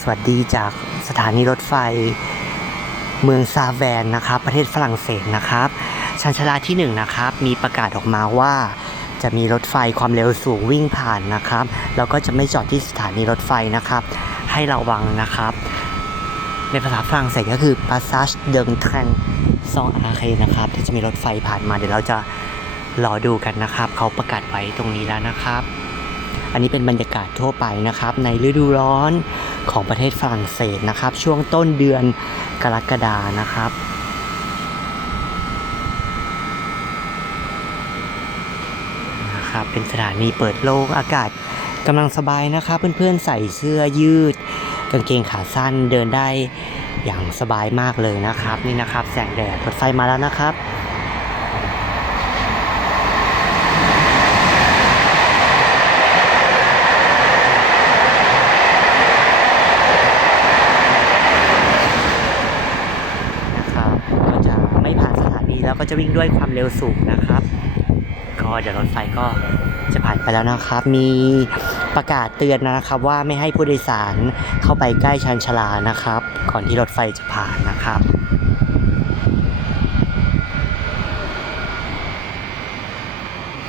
สวัสดีจากสถานีรถไฟ เมืองซาแวนนะครับ ประเทศฝรั่งเศสนะครับชันชลาที่หนึ่งนะครับ มีประกาศออกมาว่า จะมีรถไฟความเร็วสูงวิ่งผ่านนะครับ แล้วก็จะไม่จอดที่สถานีรถไฟนะครับ ให้ระวังนะครับ ในภาษาฝรั่งเศสก็คือ passage d'un train sans arrêt นะครับที่จะมีรถไฟผ่านมาเดี๋ยวเราจะรอดูกันนะครับ เขาประกาศไว้ตรงนี้แล้วนะครับ อันนี้เป็นบรรยากาศทั่วไปนะครับ ในฤดูร้อนของประเทศฝรั่งเศสนะครับ ช่วงต้นเดือนกรกฎานะครับนะครับ เป็นสถานีเปิดโล่งอากาศกำลังสบายนะครับเพื่อนๆใส่เสื้อยืด กางเกงขาสั้นเดินได้อย่างสบายมากเลยนะครับ นี่นะครับ แสงแดดรถไฟมาแล้วนะครับนะครับก็จะไม่ผ่านสถานี แล้วก็จะวิ่งด้วยความเร็วสูงนะครับ ก็เดี๋ยวรถไฟก็จะผ่านไปแล้วนะครับ มีประกาศเตือนนะครับว่าไม่ให้ผู้โดยสารเข้าไปใกล้ชานชาลานะครับ ก่อนที่รถไฟจะผ่านนะครับ